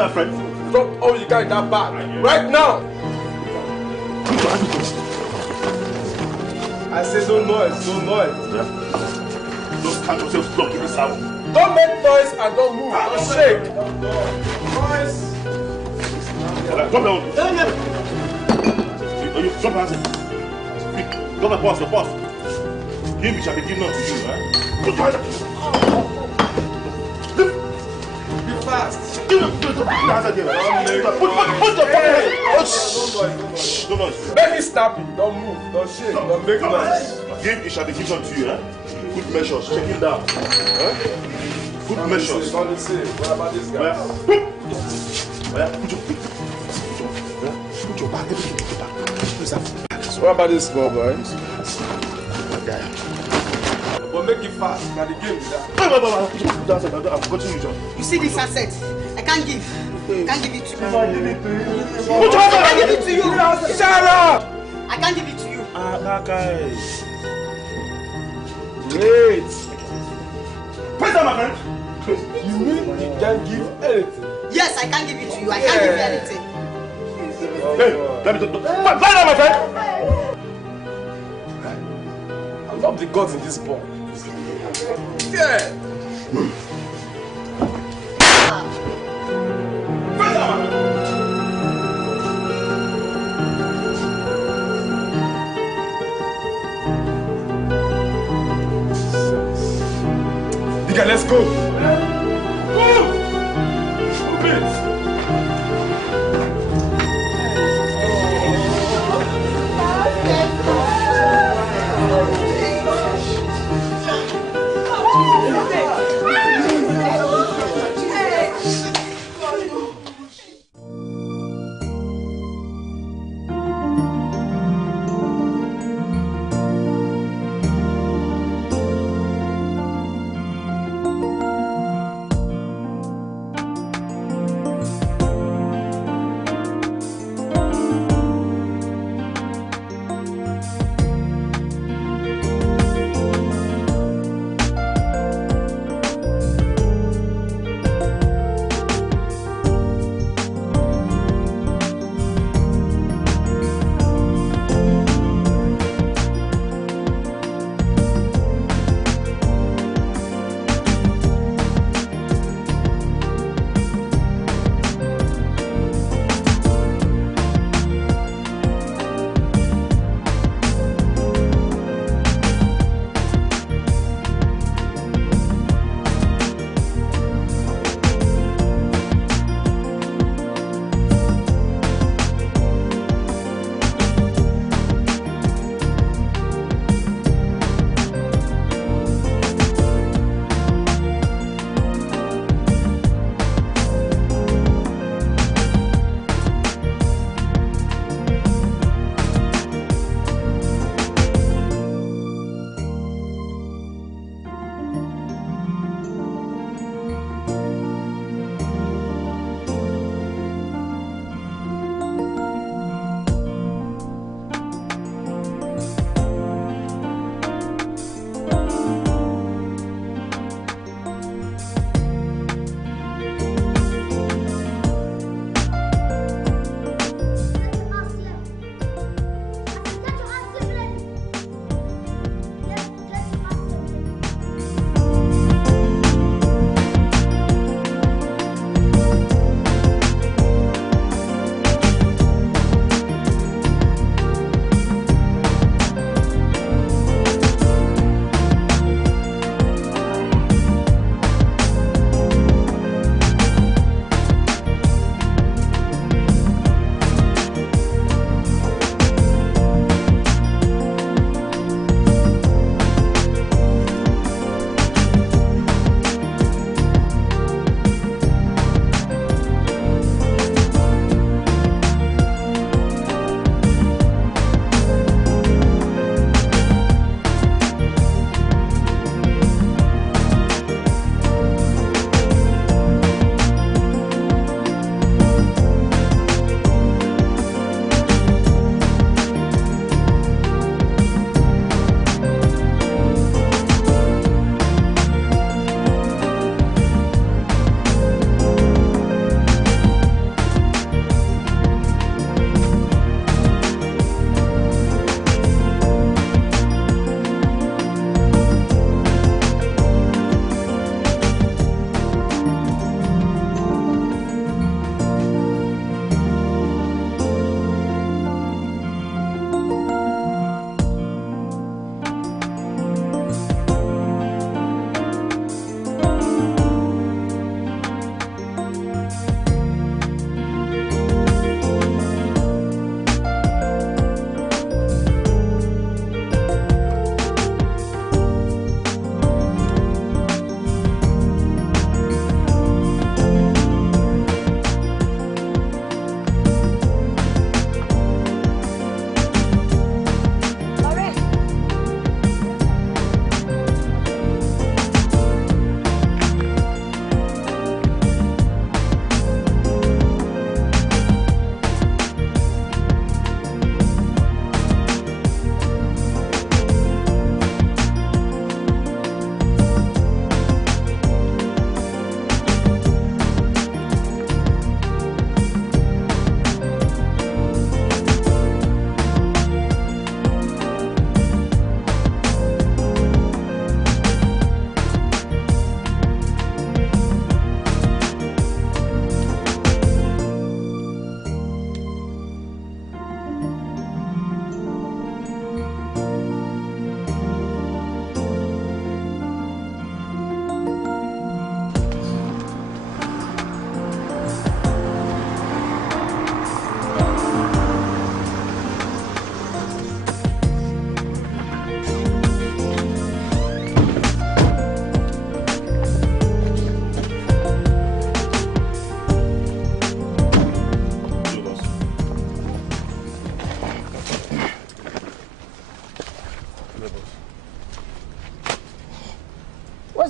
my friend. Drop all you got in that bag. Right now. I say no noise, no noise. Yeah. Don't stand yourself block in this house. Don't make noise and don't move. Don't shake. Noise. Drop down. You drop hands. Drop the boss, the boss. Him shall be given up to you, right? Put your hands up. Be fast. Put your hands up here. Put your Don't noise. Make it snappy. Don't move. Don't shake. Don't make noise. Him shall be given to you, eh? Good measures. Check him down. Eh? Good measures. What about this guy? Put your back. Everything put your back. Where's that? What about this small boy? Guy. But make it fast. Now the game is that. I'm watching you, John. You see this asset? I can't give. Can't give it to you. If I give it to you. I can't give it to you. Shut up! I can't give it to you. That guy. Wait. Where's that, my friend? You mean you can't give anything? Yes, I can't give it to you. I can't give you anything. Hey, let me do. Lie down, my friend. I'm not the gods in this ball. Yeah. Where's that, my friend? Dika, let's go. Move! Move it.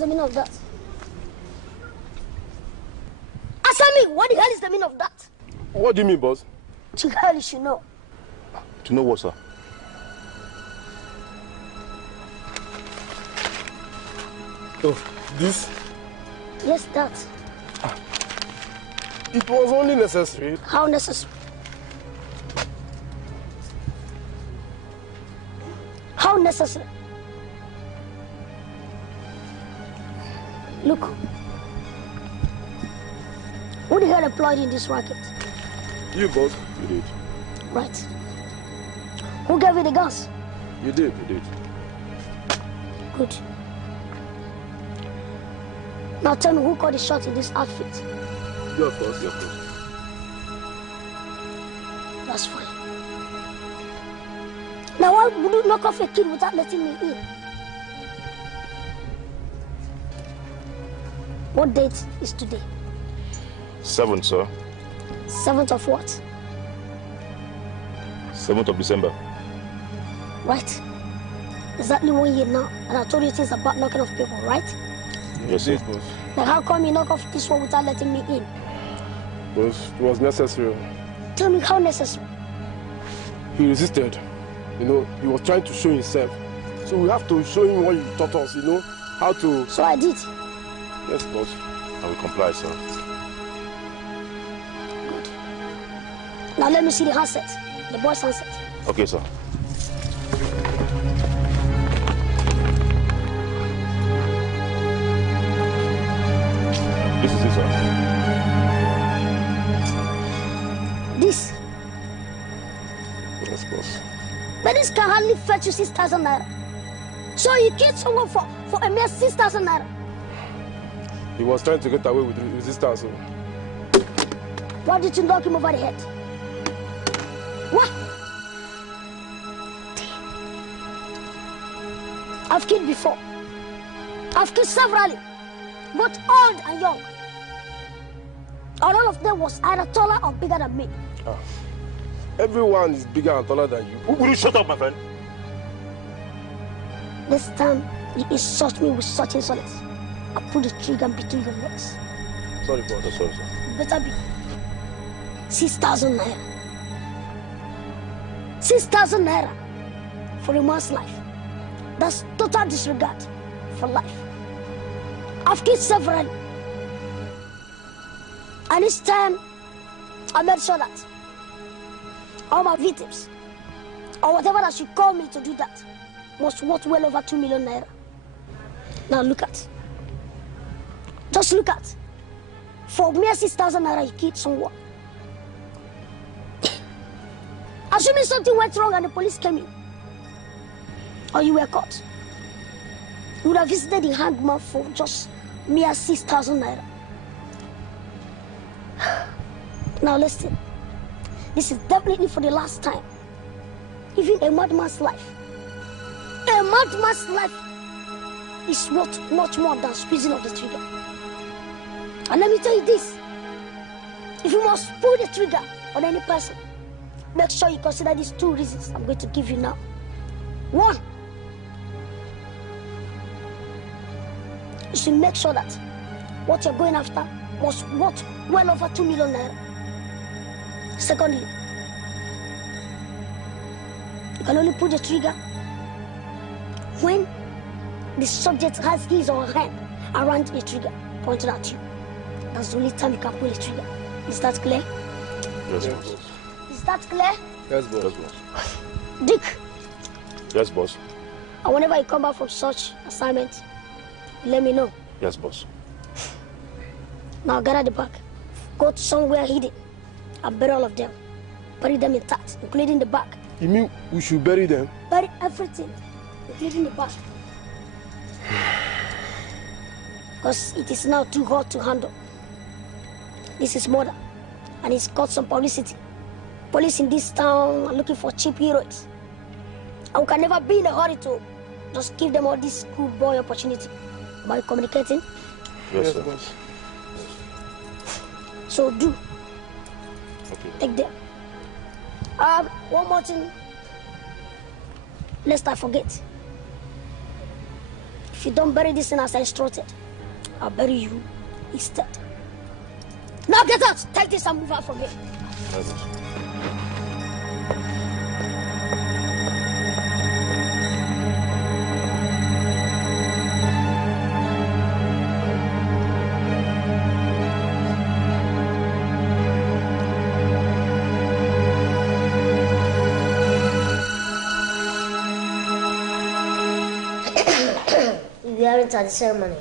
What's the meaning of that? Answer me, what the hell is the meaning of that? What do you mean, boss? To hell you should know. To know what, sir? Oh, this? Yes, that. It was only necessary. How necessary? How necessary? Look. Who the hell employed in this racket? You, boss. You did. Right. Who gave you the guns? You did. You did. Good. Now tell me who caught the shot in this outfit? You, of course. You, of course. That's fine. Now why would you knock off a kid without letting me in? What date is today? 7th, sir. 7th of what? 7th of December. Right. Exactly 1 year now. And I told you things about knocking off people, right? Yes, sir. Boss. Like how come you knock off this one without letting me in? Boss, it was necessary. Tell me how necessary. He resisted. You know, he was trying to show himself. So we have to show him what you taught us, you know, how to... So I did. Yes, boss. I will comply, sir. Good. Now let me see the handset. The boy's handset. Okay, sir. This is it, sir. This. Yes, boss. But this can hardly fetch you 6,000 naira. So you killed someone for a mere 6,000 naira. He was trying to get away with resistance. So. Why did you knock him over the head? What? I've killed before. I've killed severally, both old and young. And all of them was either taller or bigger than me. Everyone is bigger and taller than you. Will you shut up, my friend? This time, you insult me with such insolence. I'll put the trigger between your legs. Sorry, boss. Sorry, sir. Better be 6,000 naira. 6,000 naira for a man's life. That's total disregard for life. I've killed several. And each time, I made sure that all my victims, or whatever that should call me to do that, was worth well over 2 million naira. Now look at. Just look at. For mere 6,000 naira, you killed someone. Assuming something went wrong and the police came in, or you were caught, you would have visited the hangman for just mere 6,000 naira. Now listen, this is definitely for the last time. Even a madman's life, is worth much more than squeezing of the trigger. And let me tell you this, if you must pull the trigger on any person, make sure you consider these 2 reasons I'm going to give you now. 1, you should make sure that what you're going after was worth well over 2 million naira. Secondly, you can only pull the trigger when the subject has his or her hand around the trigger pointed at you. That's the only time you can pull the trigger. Is that clear? Yes, Yes, boss. boss. Is that clear? Yes, boss. Yes, boss. Dick, Yes, boss. and whenever you come back from such assignment, let me know. Yes, boss. Now gather the bag. Go to somewhere hidden and bury all of them. Bury them intact, including the bag. You mean we should bury them? Bury everything, including the bag. Because it is now too hot to handle. This is murder, and it's got some publicity. Police in this town are looking for cheap heroes. And we can never be in a hurry to just give them all this schoolboy opportunity. Am I communicating? Yes, sir. boss. So do. Okay. Take them. One more thing, lest I forget. If you don't bury this thing as I instructed, I'll bury you instead. Now get out! Take this and move out from here. We aren't at the ceremony.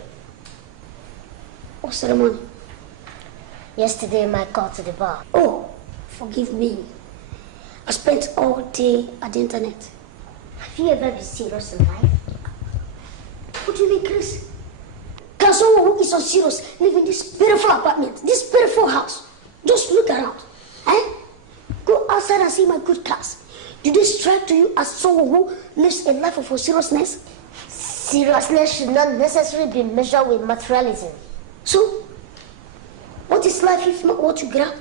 What ceremony? Yesterday, my call to the bar. Oh, forgive me. I spent all day at the internet. Have you ever been serious in life? What do you mean, Chris? Can someone who is so serious live in this beautiful apartment, this beautiful house? Just look around. Eh? Go outside and see my good class. Do they strike to you as someone who lives a life of seriousness? Seriousness should not necessarily be measured with materialism. So, what is life if not what you grab?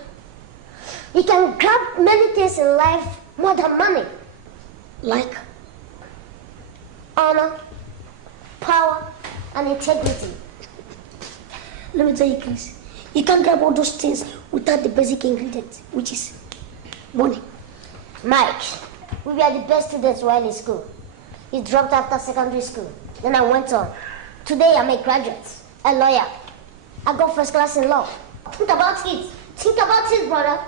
You can grab many things in life more than money. Like? Honor, power, and integrity. Let me tell you, Chris, you can't grab all those things without the basic ingredient, which is money. Mike, we were the best students while in school. You dropped after secondary school. Then I went on. Today I'm a graduate, a lawyer. I got first class in law. Think about it. Think about it, brother.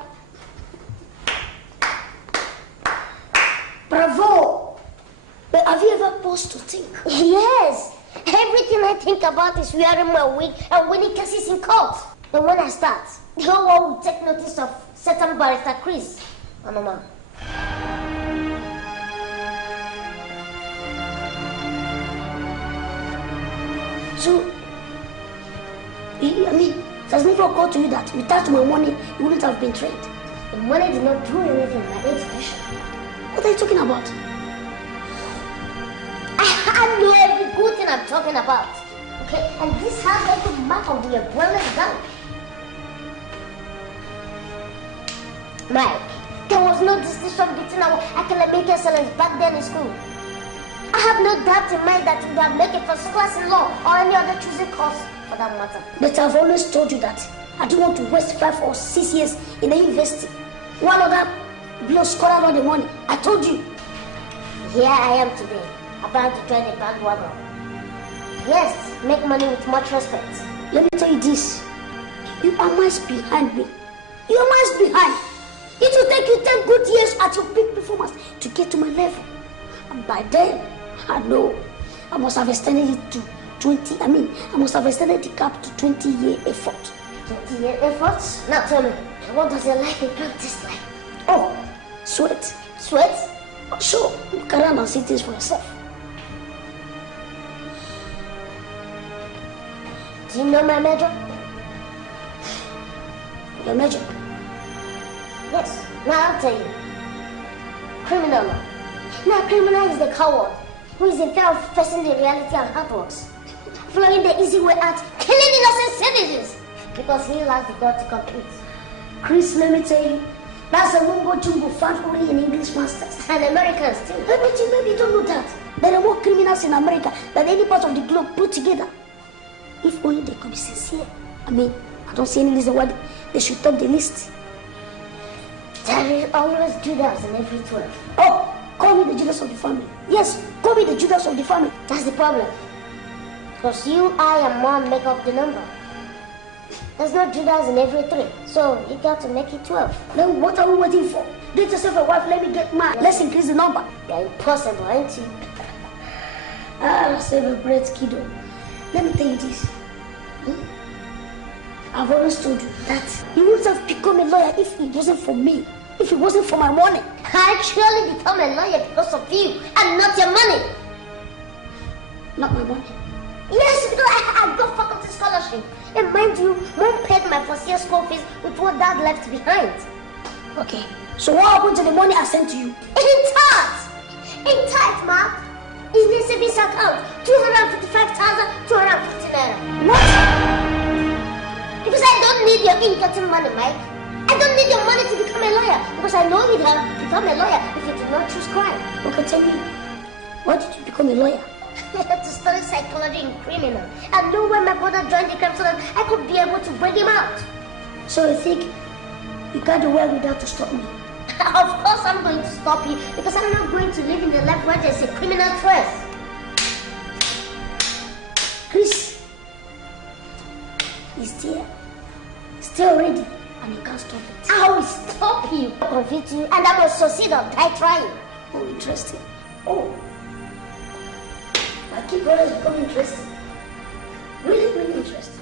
Bravo! But have you ever paused to think? Yes. Everything I think about is wearing my wig and winning cases in court. Then when I start, the whole world will take notice of certain barrister Chris. Oh, no, man. So, I mean, it has never occurred to you that without my money, you wouldn't have been trained. The money did not do anything in my education. What are you talking about? I know every good thing I'm talking about. Okay, and this has every mark of the umbrella down. Mike, there was no distinction between our academic excellence back then in school. I have no doubt in mind that you would have made a first class in law or any other choosing course for that matter. But I've always told you that I don't want to waste 5 or 6 years in a university. One other blow scholar on the money. I told you. Here I am today, about to join the bandwagon. Yes, make money with much respect. Let me tell you this. You are miles behind me. You are miles behind. It will take you 10 good years at your peak performance to get to my level. And by then, I know I must have extended it to 20. I must have extended the gap to 20-year effort. 20-year efforts? Now tell me, what does your life in practice like? Oh, sweat. Sweat? Sure, look around and see things for yourself. Do you know my major? Your major? Yes, now I'll tell you. Criminal law. Now, criminal is the coward who is in fear of facing the reality and hard works, following the easy way out, killing innocent citizens because he lacks the God to complete. Chris, let me tell you, that's a mumbo jumbo found only in English masters. And Americans too. Maybe you don't know that. There are more criminals in America than any part of the globe put together. If only they could be sincere. I don't see any reason why they should top the list. There is always Judas in every 12. Oh, call me the Judas of the family. Yes, call me the Judas of the family. That's the problem. Because you, I, and Mom make up the number. There's no Judas in every 3, so you got to make it 12. Then what are we waiting for? Get yourself a wife, let me get mine. Let's increase the number. You're impossible, ain't you? Save a breath, kiddo. Let me tell you this. I've always told you that you wouldn't have become a lawyer if it wasn't for me. If it wasn't for my money. I actually become a lawyer because of you and not your money. Not my money. Yes, because I got faculty scholarship. And mind you, Mom paid my first year school fees with what Dad left behind. Okay, so what happened to the money I sent to you? In tight, Ma. In the savings account, 255,250 naira. What? Because I don't need your ill-gotten money, Mike. I don't need your money to become a lawyer. Because I know you'd have become a lawyer if you did not choose crime. Okay, tell me, why did you become a lawyer? to study psychology in criminal and know when my brother joined the crime so that I could be able to bring him out. So you think you can't do well without to stop me? Of course I'm going to stop you because I'm not going to live in the life where there's a criminal threat. Chris, he's still ready, and you can't stop it. I will stop you, convict you, and I will succeed or die trying. Oh, interesting. Oh, my kid brothers become interesting. Really, really interesting.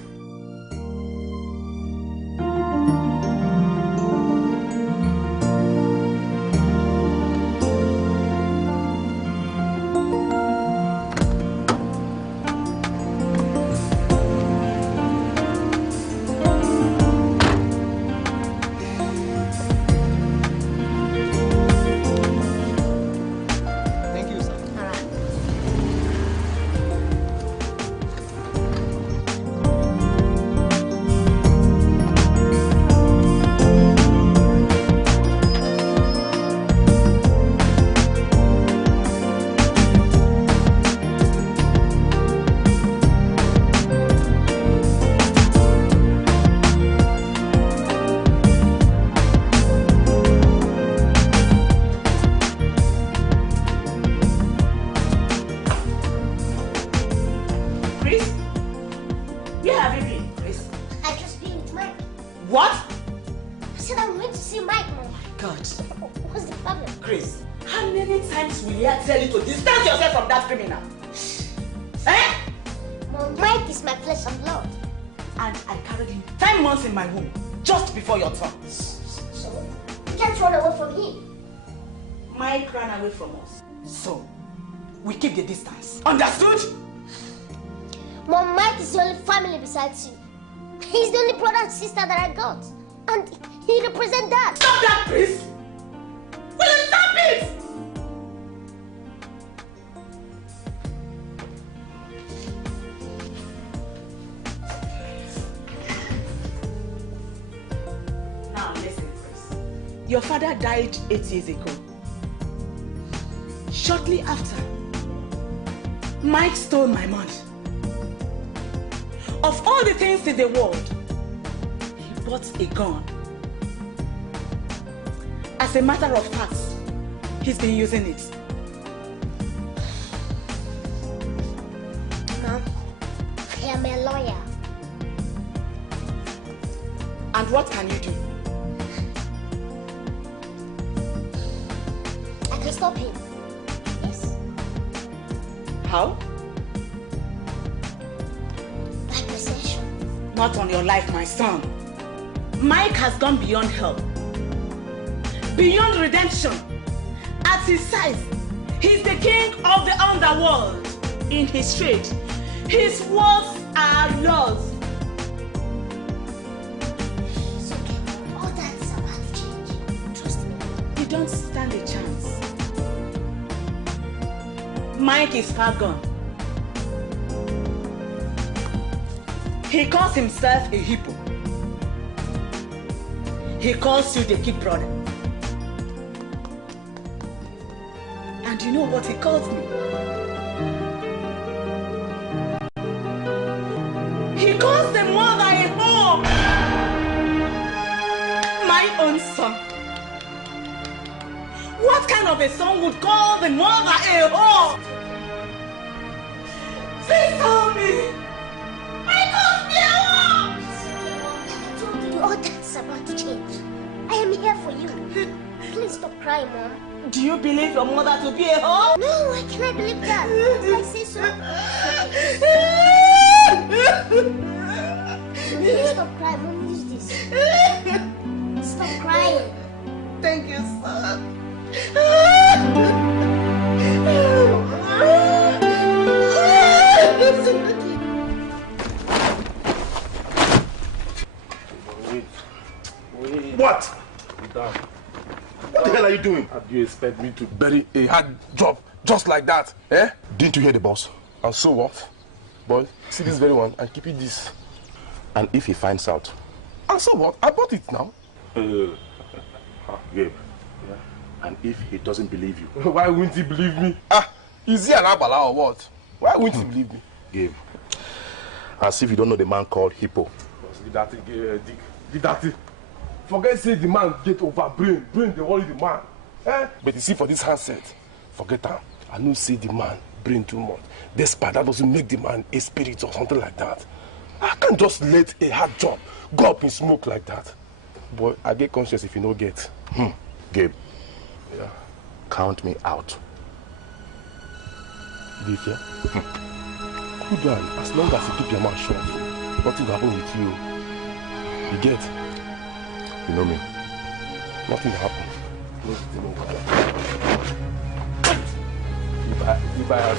Understood? Mom, Mike is the only family besides you. He's the only brother and sister that I got. And he represents that. Stop that, please! Will you stop it? Now listen, Chris. Your father died 8 years ago. Shortly after, Mike stole my money. Of all the things in the world, he bought a gun. As a matter of fact, he's been using it. Mom, I am a lawyer. And what can you do? I can stop him. How? By possession. Not on your life, my son. Mike has gone beyond help. Beyond redemption. At his size, he's the king of the underworld. In his trade, his words are laws. It's okay. All that is about to change. Trust me. You don't stand a chance. Mike is far gone. He calls himself a hippo. He calls you the kid brother. And you know what he calls me? He calls the mother a whore. My own son. What kind of a son would call the mother a whore? Please tell me. I can't be a whore. I told you all that's about to change. I am here for you. Please stop crying, Mom. Do you believe your mother to be a whore? No, I cannot believe that. I say so. Please stop crying, Mom. Use this. Stop crying. Thank you, son. What? What the hell are you doing? How do you expect me to bury a hard job just like that? Eh? Didn't you hear the boss? And so what? Boy, see this very one and keep it this. And if he finds out? And so what? I bought it now. Gabe. Yeah. And if he doesn't believe you? Why wouldn't he believe me? Ah, is he an abala or what? Why wouldn't you believe me? Gabe, as if you don't know the man called Hippo. Leave that thing, Dick. Leave that thing. Forget say the man get over brain. Brain they worry the man. But you see for this handset, forget that. I know see the man brain too much. Despite that doesn't make the man a spirit or something like that. I can't just let a hard job go up in smoke like that. But I get conscious if you don't get. Gabe. Yeah. Count me out. Leave here. Cool down. As long as you keep your mouth shut, nothing will happen with you. You get? You know me. Nothing will happen. You buy us.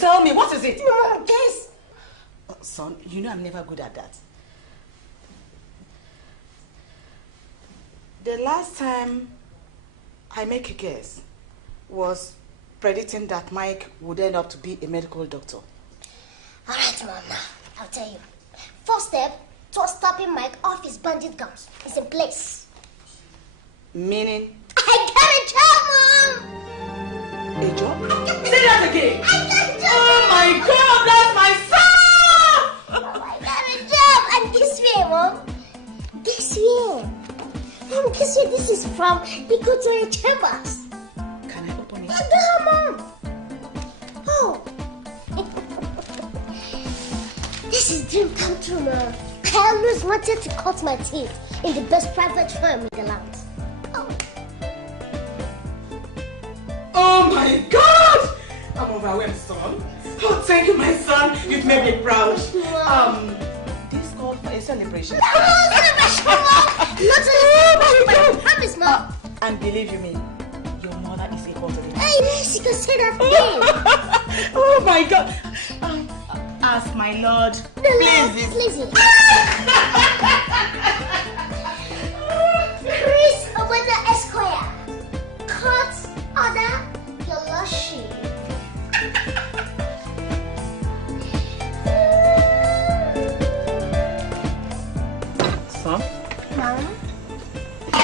Tell me, what is it? Mom, guess. Son, you know I'm never good at that. The last time I make a guess was predicting that Mike would end up to be a medical doctor. All right, Mom, now, I'll tell you. First step towards stopping Mike off his bandit gums is in place. Meaning? I got a job, Mom! A job? Say that again! I got a job! Oh my God, that's my son! Mom, I got a job! And guess where, Mom? Guess where? Mom, guess where this is from? Equatorial Chambers. Can I open it? Yeah, Mom! Oh! This is dream come true, Mom. I always wanted to cut my teeth in the best private firm in the land. Oh my God! I'm overwhelmed, son. Oh, thank you, my son. You've made me proud. This called for a celebration. Celebration, Mom! Not a celebration, promise, Mom. And believe you me, your mother is equal to it. Hey, yes, you can say that again. Oh my God! Ask my Lord. Please. Chris Owena Esquire. Cut order your lordship. Son? Mom?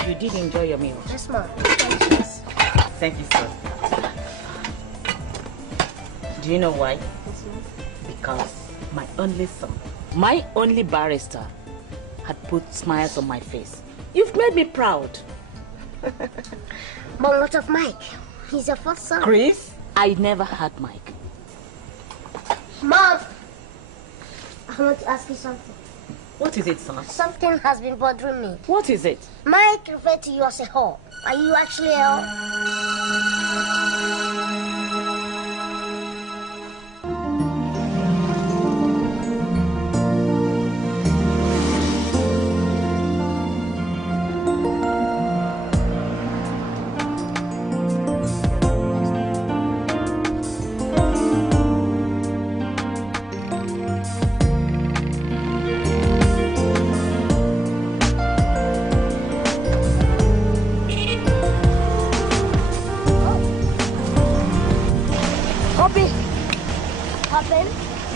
You did enjoy your meal. Yes, Mom. Thank you, son. Do you know why? Because my only son, my only barrister, had put smiles on my face. You've made me proud. Mom, what of Mike? He's your first son. Chris, I never had Mike. Mom! I want to ask you something. What is it, son? Something has been bothering me. What is it? Mike referred to you as a whore. Are you actually a whore?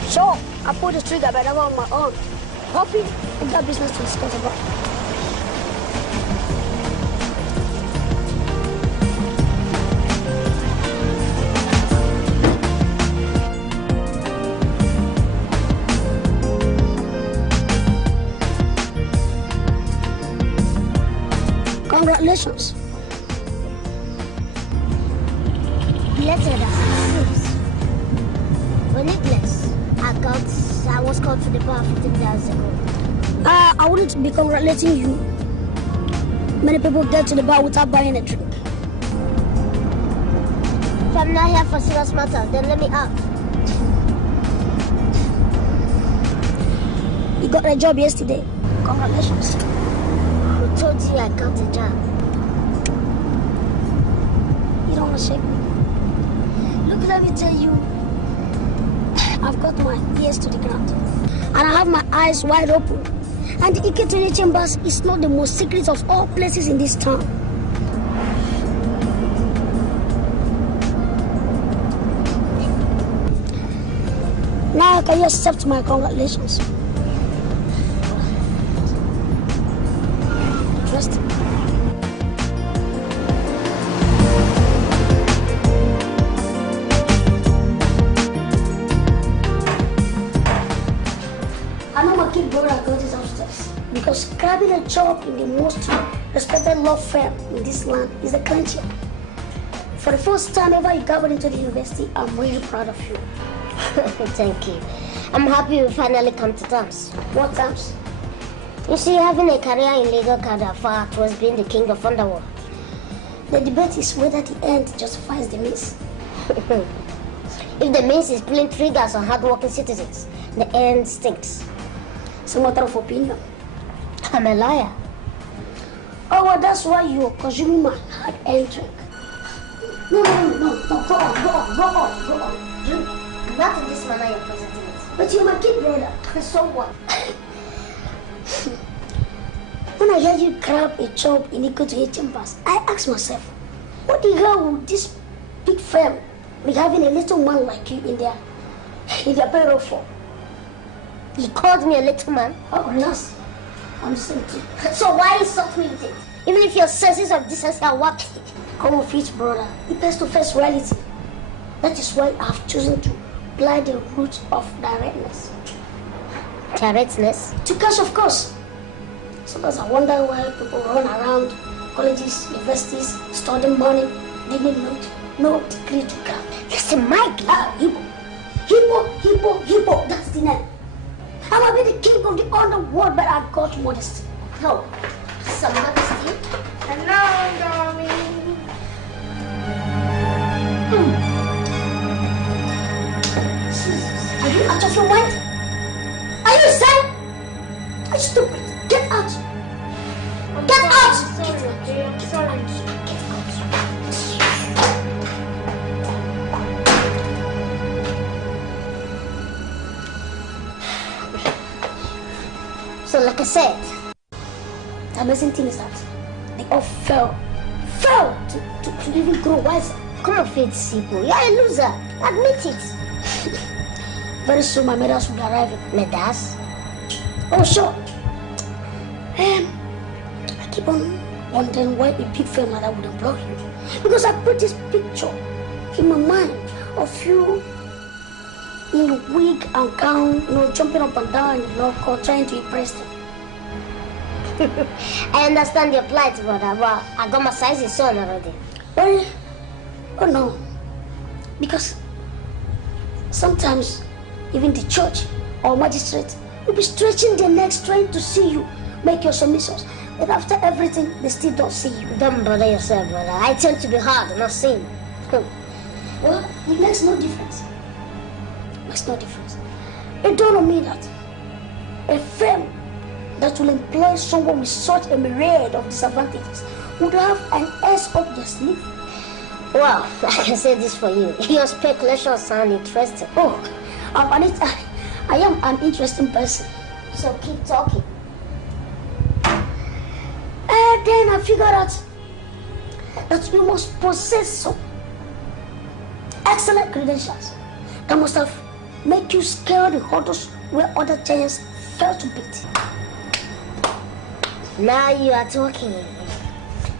Sure, I pulled the trigger, but I was on my own. Poppy, I got business to discuss about. Congratulations. Letter that says, when needless, I was called to the bar 15 days ago. I wouldn't be congratulating you. Many people get to the bar without buying a drink. If I'm not here for serious matter, then let me out. You got a job yesterday. Congratulations. Who told you I got a job? You don't want to shake me. Look, let me tell you. I've got my ears to the ground. And I have my eyes wide open. And the Equatorial Chambers is not the most secret of all places in this town. Can you accept my congratulations? Trust me. I know my kid brother got his upstairs because grabbing a job in the most respected law firm in this land is a clincher. For the first time ever you got into the university, I'm really proud of you. Thank you. I'm happy we finally come to terms. What terms? You see, having a career in legal can far towards being the king of underworld. The debate is whether the end justifies the means. If the means is pulling triggers on hardworking citizens, the end stinks. It's a matter of opinion. I'm a liar. Oh, well, that's why you're consuming my hard-earned drink. No, go on. Drink. Not in this manner you're presenting it. But you're my kid brother. So what? When I hear you grab a job in Eco to 8 chambers, I ask myself, what the hell would this big firm be having a little man like you in their payroll for? You called me a little man? Oh, yes. I'm the same thing. So why insult me with it? Even if your senses of decency are working. Come of it, brother. It has to face reality. That is why I've chosen to apply the route of directness. Directness? To cash, of course. Sometimes I wonder why people run around colleges, universities, studying money, didn't no degree to grab. Listen, Mike. Hippo, that's the name. I might be the king of the underworld, but I've got modesty. No. Some modesty. Hello, darling. Are you out of your mind? Are you insane? Are you stupid? Get out! Get out! Sorry, okay? I'm sorry. Get out! So like I said, The amazing thing is that they all fell to even grow wiser. come on, Faith Sipo. You're a loser. Admit it. Very soon my medals will arrive. Medas? Oh, sure. I keep on wondering why a big firm like that would employ you. Because I put this picture in my mind of you in wig and gown, jumping up and down in the law court trying to impress them. I understand your plight, brother, but I got my sizes sewn already. Well, oh no. Because sometimes even the church or magistrate will be stretching their necks trying to see you make your submissions. But after everything, they still don't see you. Don't bother yourself, brother. I tend to be hard, not seen. Well, it makes no difference. It makes no difference. It dawned on me that a firm that will employ someone with such a myriad of disadvantages would have an S up their sleeve. Well, I can say this for you. Your speculations sound interesting. Oh, I am an interesting person. So keep talking. And then I figured out that you must possess some excellent credentials that must have made you scale the hurdles where other giants failed to beat. Now you are talking.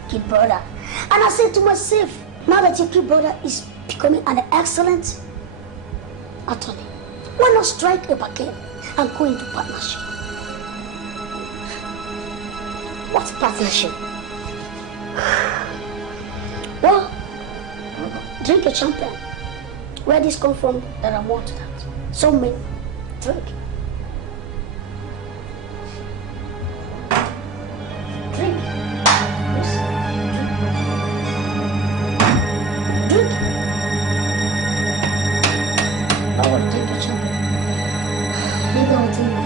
Kid brother. And I said to myself, now that your kid brother is becoming an excellent attorney, why not strike a bargain and go into partnership? What partnership? Well, drink a champagne. Where this come from that I want that. So many. Drink. Drink. Yes. Drink. I will drink a champagne. Maybe I'll drink it.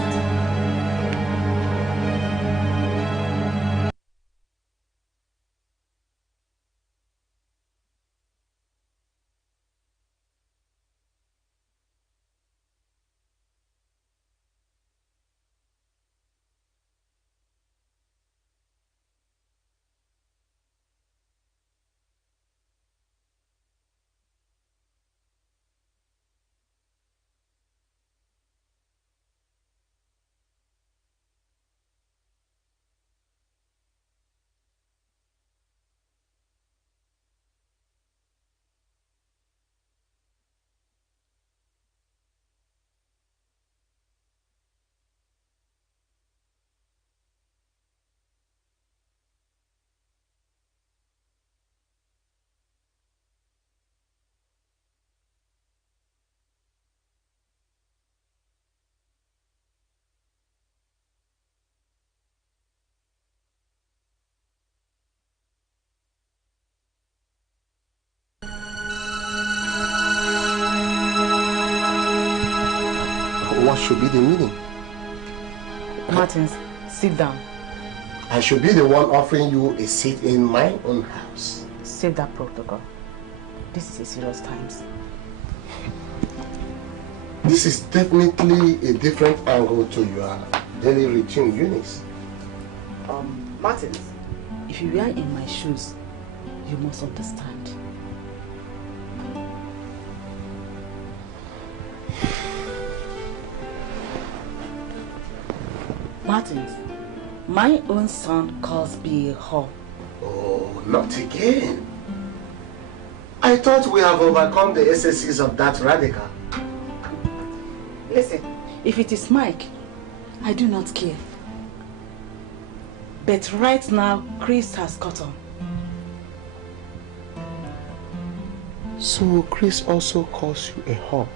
what should be the meaning? Martins, sit down. I should be the one offering you a seat in my own house. Save that protocol. This is a serious times. This is definitely a different angle to your daily routine, Eunice. Martins, if you are in my shoes, you must understand. Martins, my own son calls me a whore. Oh, not again. I thought we have overcome the excesses of that radical. Listen, if it is Mike, I do not care. But right now, Chris has caught on. So Chris also calls you a whore?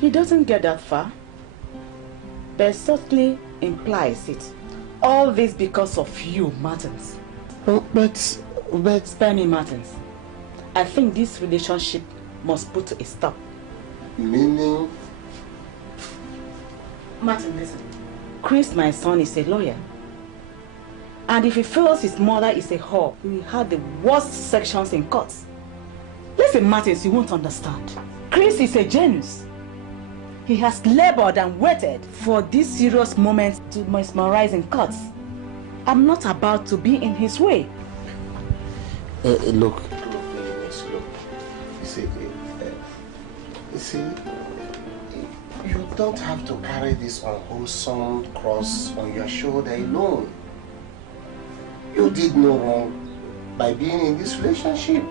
He doesn't get that far, but subtly implies it. All this because of you, Martins. But... Spare me, Martins. I think this relationship must put a stop. Meaning? Martin, listen. Chris, my son, is a lawyer. And if he feels his mother is a whore, he will have the worst sections in courts. Listen, Martins, you won't understand. Chris is a genius. He has labored and waited for this serious moment to mesmerize in courts. I'm not about to be in his way. Look. You see, you don't have to carry this unwholesome cross on your shoulder alone. You did no wrong by being in this relationship.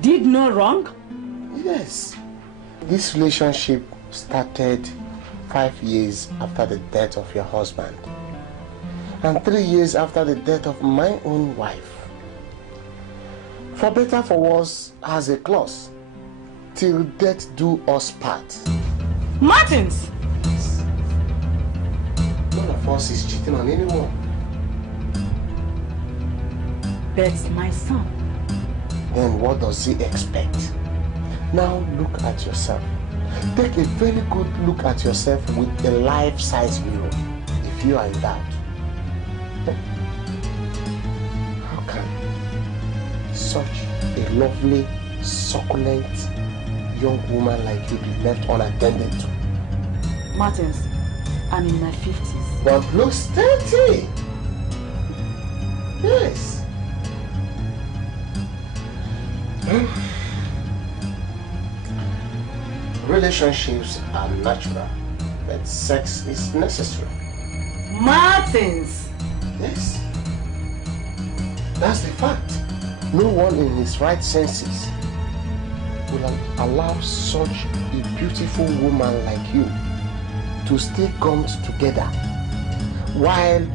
Did no wrong? Yes. This relationship started 5 years after the death of your husband and 3 years after the death of my own wife. For better for worse, has a clause, till death do us part. Martins! None of us is cheating on anyone. That's my son. Then what does he expect? Now look at yourself. Take a very good look at yourself with a life-size mirror if you are in doubt. How can such a lovely, succulent young woman like you be left unattended to? Martins, I'm in my 50s. But looks 30. Yes. Relationships are natural, but sex is necessary. Martins! Yes. That's the fact. No one in his right senses will allow such a beautiful woman like you to stay gummed together while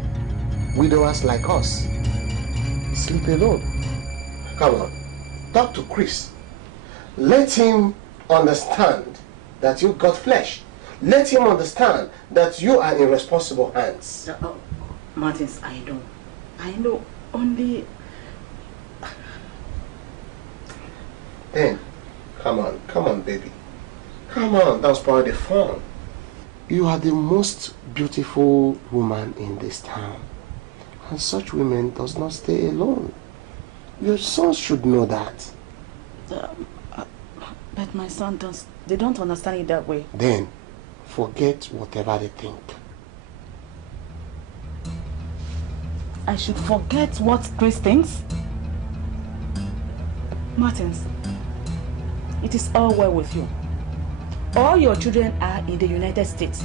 widowers like us sleep alone. Come on, talk to Chris. Let him understand that you got flesh. Let him understand that you are in responsible hands. Martins, I know, only... Then, come on, baby. Come on, don't spoil the fun. You are the most beautiful woman in this town. And such women does not stay alone. Your sons should know that. But my son they don't understand it that way. Then, forget whatever they think. I should forget what Chris thinks? Martins, it is all well with you. All your children are in the United States.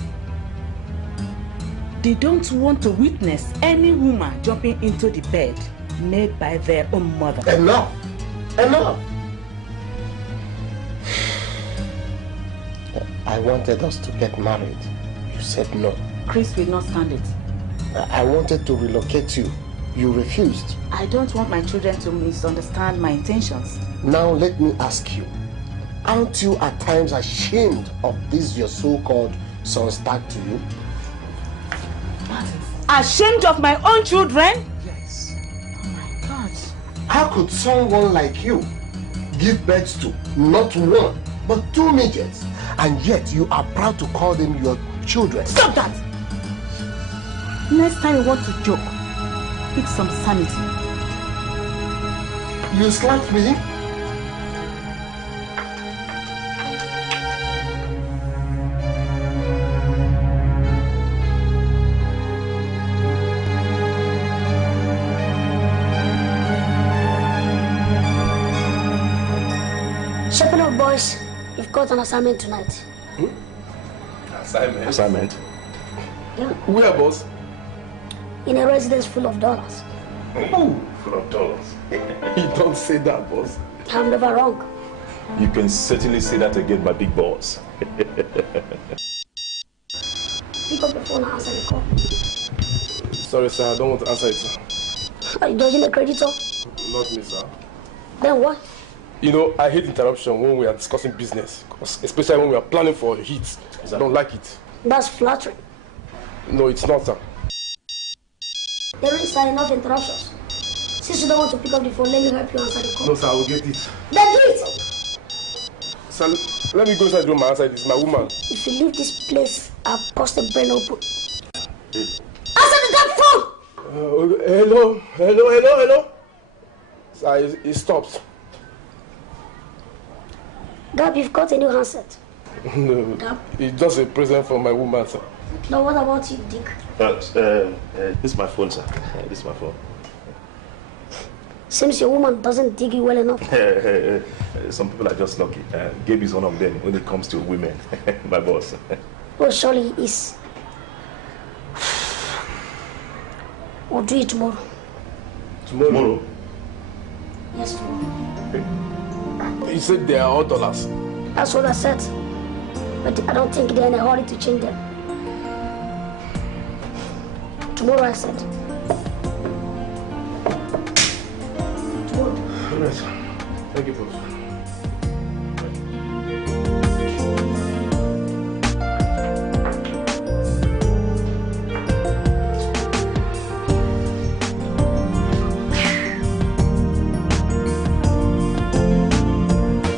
They don't want to witness any woman jumping into the bed made by their own mother. Enough! Enough! I wanted us to get married. You said no. Chris will not stand it. I wanted to relocate you. You refused. I don't want my children to misunderstand my intentions. Now let me ask you. Aren't you at times ashamed of this your so-called son's tag to you? Ashamed of my own children? Yes. Oh my God. How could someone like you give birth to not one, but 2 midgets, and yet you are proud to call them your children. Stop that! Next time you want to joke, pick some sanity. You slapped me? Sharpen up, boys. You've got an assignment tonight. Assignment? Assignment? Yeah. Where, boss? In a residence full of dollars. Ooh, Full of dollars. you don't say that, boss. I'm never wrong. You can certainly say that again, my big boss. Pick up the phone and answer the call. Sorry, sir, I don't want to answer it, sir. Are you dodging a creditor? Not me, sir. Then what? You know, I hate interruption when we are discussing business, especially when we are planning for a hit. I don't like it. That's flattering. No, it's not, sir. There is enough interruptions. Since you don't want to pick up the phone, let me help you answer the call. No, sir, I will get it. Then do it! Sir, let me go inside the room and answer it. It's my woman. If you leave this place, I'll bust the brain open. Answer the damn phone! Hello. Sir, it stopped. Gab, you've got a new handset. No, Gab. it's just a present from my woman, sir. Now what about you, Dick? This is my phone, sir. This is my phone. Seems your woman doesn't dig you well enough. Some people are just lucky. Gabe is one of them when it comes to women. My boss. Oh, surely he is. We'll do it tomorrow. Tomorrow? Yes, tomorrow. You said they are all dollars. That's what I said. But I don't think they're in a hurry to change them. Tomorrow, I said. Tomorrow. All right. Thank you, boss.